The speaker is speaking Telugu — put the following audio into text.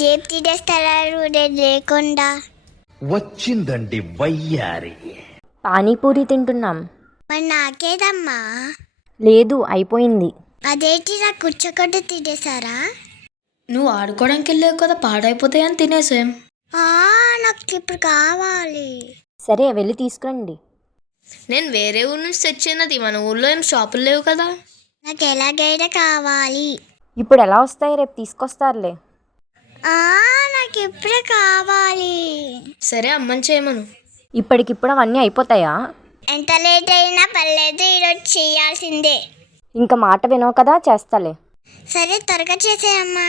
జేబు తీసేస్తారా లేకుండా? వచ్చిందండి వయ్యారి. పానీపూరి తింటున్నాం. మరి నాకేదమ్మా? లేదు, అయిపోయింది. అదేంటి నా కూర్చోకుండా తినేసారా? నువ్వు ఆడుకోవడానికి వెళ్ళావు కదా, పాడైపోతాయని తినేసాం. నాకు ఇప్పుడు కావాలి. సరే, వెళ్ళి తీసుకురండి. నేను వేరే ఊరు నుంచి తెచ్చినది, మన ఊళ్ళో ఏం షాపులు లేవు కదా. నాకు ఎలాగైనా కావాలి. ఇప్పుడు ఎలా వస్తాయి? రేపు తీసుకొస్తారులే. నాకు ఇప్పుడే కావాలి. సరే, అమ్మని చేయమను. ఇప్పటికిప్పుడు అవన్నీ అయిపోతాయా? ఎంత లేట్ అయినా పర్లేదు, ఈరోజు చేయాల్సిందే. ఇంకా మాట వినవు కదా, చేస్తాలే. సరే, త్వరగా చేసేయమ్మా.